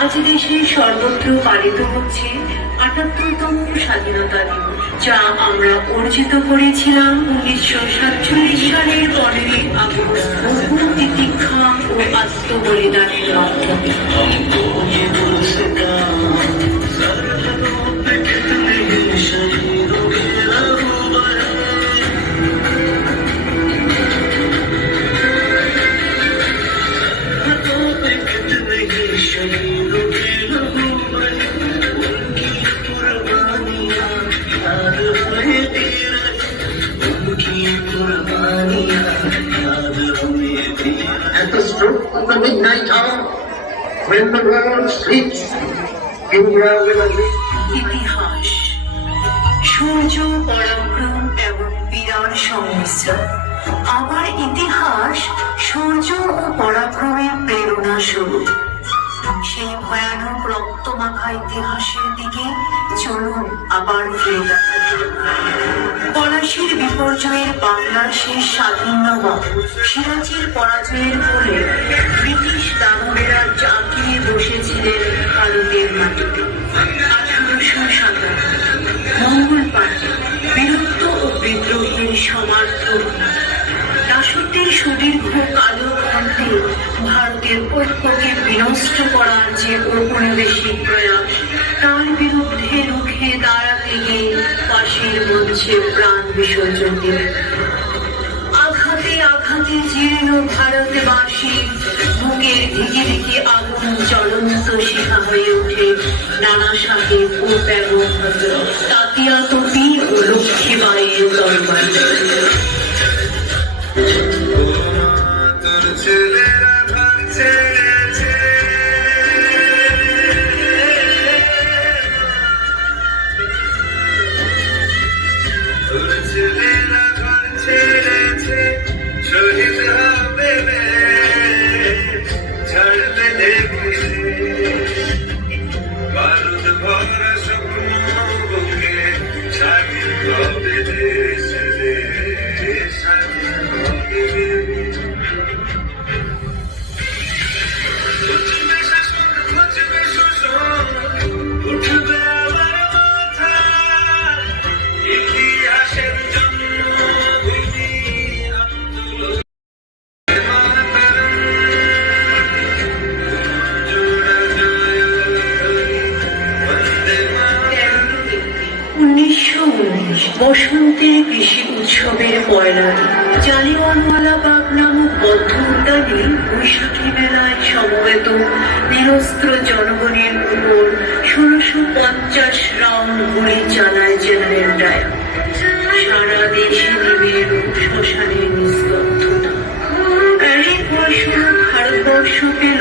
আজ দেশে সর্বত্র পালিত হচ্ছে ৭৮তম স্বাধীনতা দিবস, যা আমরা অর্জিত করেছিলাম ১৯৪৭ সালের ১৫ই আগস্ট বহু তিতিক্ষা ও আত্মবলিদানের মাধ্যমে। At the stroke of the midnight hour, when the world sleeps, India will awake. ইতিহাস, সূর্য, পরাক্রম এবং বীরার সংমিশ্রণ। আবার ইতিহাস সূর্য ও পরাক্রমের প্রেরণা স্বরূপ। সেই ভয়ানক রক্তমাখা ইতিহাসের দিকে চলুন আবার ফিরে দেখা যাক। পলাশীর বিপর্যয়ের বাংলার শেষ স্বাধীনতা, সিরাজের পরাজয়ের ফলে ব্রিটিশ দানবেরা জাঁকিয়ে বসেছিলেন ভারতের মাটিতে। ১৮৫৭ মঙ্গল পাণ্ডে বীরত্ব ও বিদ্রোহের সমার্থক। দাসত্বের সুদীর্ঘ কালো খণ্ডে ভারতের ঐক্যকে বিনষ্ট করার যে ঔপনিবেশিক প্রয়াস, তার বিরুদ্ধে রুখে দাঁড়াতে গিয়ে ফাঁসির মঞ্চে প্রাণ বিসর্জন দিলেন। আঘাতে আঘাতে জীর্ণ ভারতবাসী বুকের দিকে দিকে আগুন জ্বলন্ত শিখা হয়ে ওঠে নানা সাহেব ও বেগম হজরত, তাতিয়া তোপি ও লক্ষ্মীবাঈর তরবারি। বসন্তের কৃষি উৎসবের পয়লা দিন জালিয়ানওয়ালাবাগ নামক বদ্ধ উদ্যানে বৈশাখী মেলায় সমবেত নিরস্ত্র জনগণের উপর ১৬৫০ রাউন্ড গুলি চালায় জেনারেল ডায়ার। সারা দেশে নেমে এলো শ্মশানের নিস্তব্ধতা। এরই ফলস্বরূপ ভারতবর্ষ পেল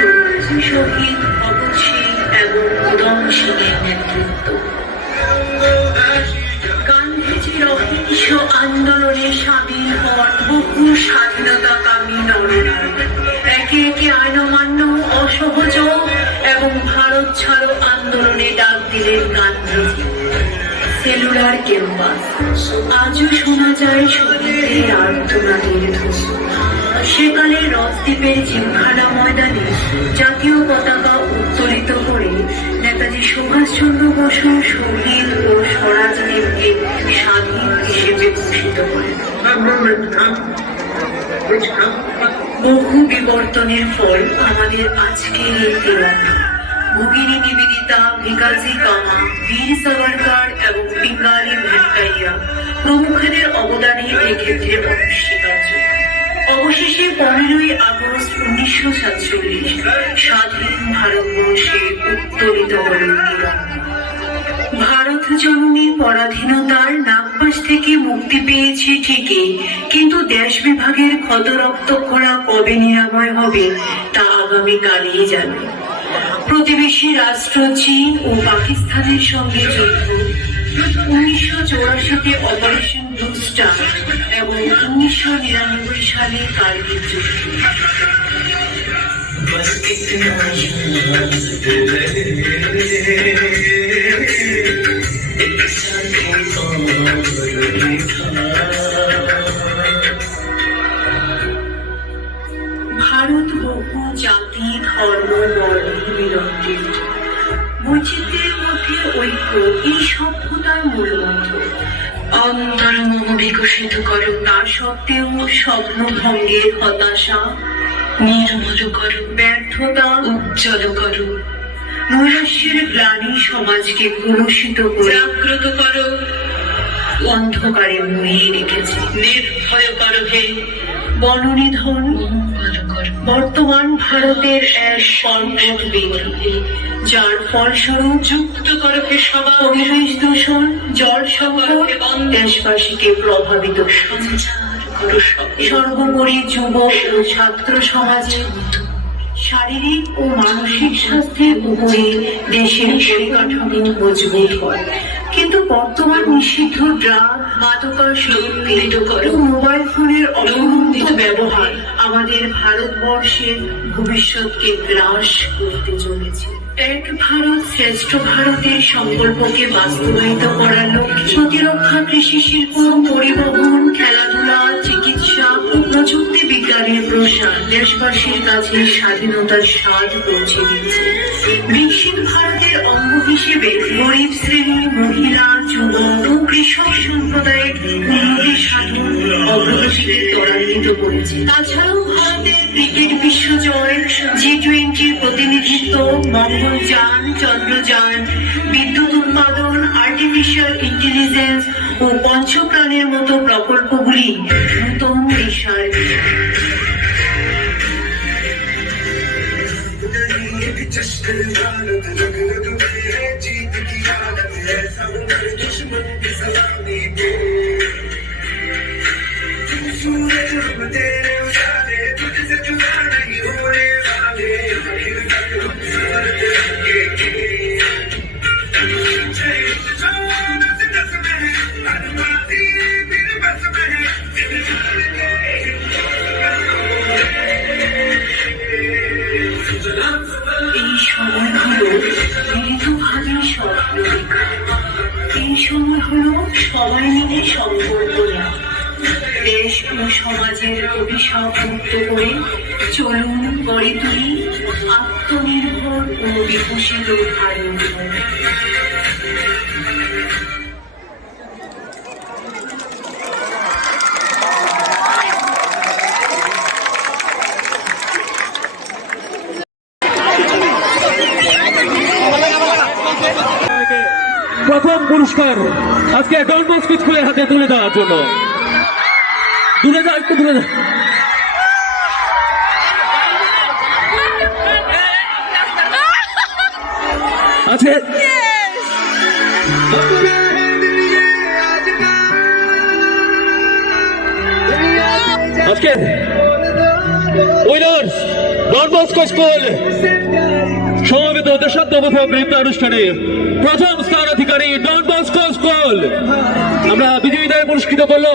শহীদ ভগৎ সিং এবং উধম সিংয়ের নেতৃত্ব। গান্ধীজির অহিংস আন্দোলনে সামিল হন বহু স্বাধীনতাকামী নরনারী। একে একে আইন অমান্য, অসহযোগ এবং ভারত ছাড়ো আন্দোলনে ডাক দিলেন গান্ধীজি। সেলুলার ক্যাম্পাস, আজও শোনা যায় শহীদদের আর্তনাদের ধ্বনি। সেকালে রথদ্বীপের জিমখানা ময়দানে জাতীয় পতাকা উত্তোলিত করে নেতাজি সুভাষচন্দ্র বসু শহীদ ও স্বরাজদেবকে স্বাধীন হিসেবে ঘোষিত করেন। বহু বিবর্তনের ফল আমাদের আজকের এই তিরঙ্গা। ভগিনী নিবেদিতা, ভিকাজি কামা, বীর সাভারকর এবং পিঙ্গালি ভেঙ্কাইয়া প্রমুখদের অবদানে এক্ষেত্রে অনস্বীকার্য। অবশেষে ১৫ই আগস্ট ১৯৪৭ স্বাধীন ভারতবর্ষে উত্তোলিত হল তিরঙ্গা। ভারত জননী পরাধীনতার নাগপাশ থেকে মুক্তি পেয়েছে ঠিকই, কিন্তু দেশ বিভাগের ক্ষত রক্তক্ষরা কবে নিরাময় হবে তা আগামীকালই জানবে। প্রতিবেশী রাষ্ট্র চীন ও পাকিস্তানের সঙ্গে যুদ্ধ, ১৯৮৪ অপারেশন ব্লু স্টার এবং ১৯৯৯ সালে কার্গিল যুদ্ধ। ভারত বহু জাতি, ধর্ম, বর্ণ, বিরক্তির বৈচিত্র্যের মধ্যে ঐক্য এই সভ্যতার মূলমন্ত্র। অন্তরঙ্গ বিকশিত করো, তা সত্ত্বেও স্বপ্ন ভঙ্গের হতাশা নির্মল করো, ব্যর্থতা উজ্জ্বল করো, নৈরাশ্যের গ্লানি সমাজকে কলুষিত করে জাগ্রত করো, অন্ধকারে মুড়িয়ে রেখেছে। নির্ভয় করো হে বননিধন, বর্তমান ভারতের এক কর্মঠ বিধি, যার ফলস্বরূপ যুক্ত করো হে সভা পরিবেশ দূষণ, জল সংকট, দেশবাসীকে প্রভাবিত সর্বোপরি যুব ও ছাত্র সমাজে শারীরিক ও মানসিক স্বাস্থ্যের উপরে দেশের পরিকাঠামো মজবুত হয়। কিন্তু বর্তমান নিষিদ্ধ ড্রাগ, মাদকাসক্তি ও মোবাইল ফোনের অবলম্বিত ব্যবহার আমাদের ভারতবর্ষের ভবিষ্যৎকে গ্রাস করতে চলেছে। এক ভারত শ্রেষ্ঠ ভারতের সংকল্পকে বাস্তবায়িত করার লক্ষ্যে প্রতিরক্ষা, কৃষি শিল্প, পরিবহন, খেলাধুলা, চিকিৎসা ও প্রযুক্তি বিজ্ঞানের প্রসার দেশবাসীর কাছে স্বাধীনতার স্বাদ পৌঁছে দিচ্ছে। বিকশিত ভারতের অঙ্গ হিসেবে গরিব শ্রেণী, মহিলা, যুবক ও কৃষক সম্প্রদায়ের উন্নতি সাধন অগ্রগতিকে ত্বরান্বিত করেছে। তাছাড়াও ভারতের ক্রিকেট বিশ্বজয়, G20 প্রতিনিধিত্ব, মঙ্গলযান, চন্দ্রযান, বিদ্যুৎ উৎপাদন, আর্টিফিশিয়াল ইন্টেলিজেন্স ও পঞ্চপ্রাণের মতো প্রকল্পগুলি নতুন দিশার এই সময় হলো মৃদুভাবে স্বপ্ন দেখা। এই সময় হলো সবাই মিলে সংকল্প নেওয়া। দেশ ও সমাজের অভিশাপ মুক্ত করে চলুন গড়ে তুলি আত্মনির্ভর ও বিকশিত ভারত। প্রথম পুরস্কার আজকে ডন বস্কো স্কুলের হাতে তুলে দেওয়ার জন্য দূরে যা, একটু দূরে যা। আজকে আজকে উইনার্স ডন বস্কো স্কুল সমবেত দেশাত্মবোধক নৃত্য অনুষ্ঠানে প্রথম স্থান অধিকারী ডন বস্কো স্কুল। আমরা বিজয়ীদের পুরস্কৃত করলো।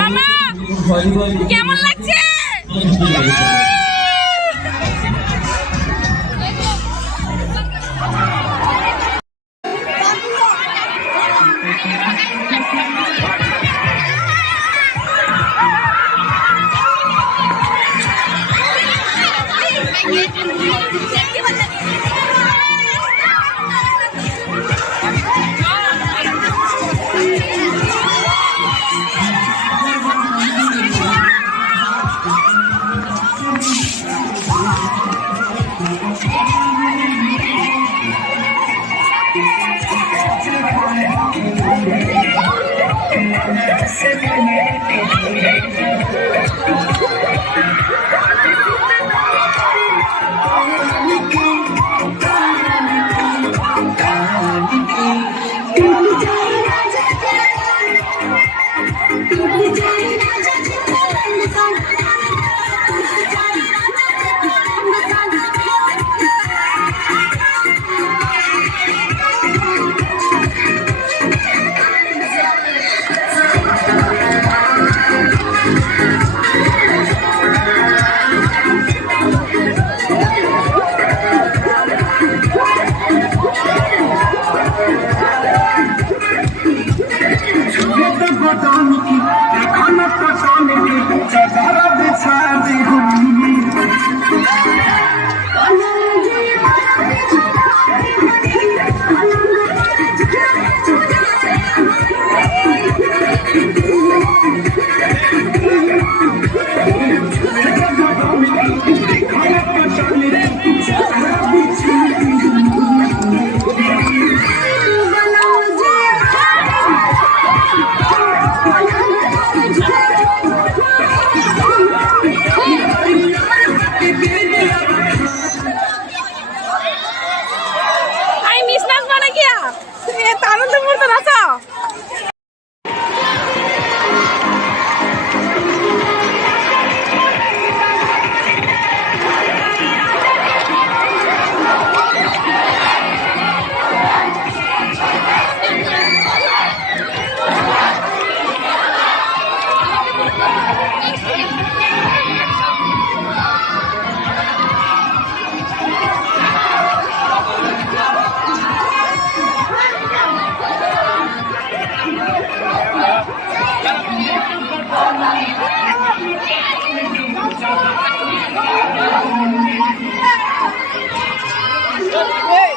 মামা কেমন লাগছে? এই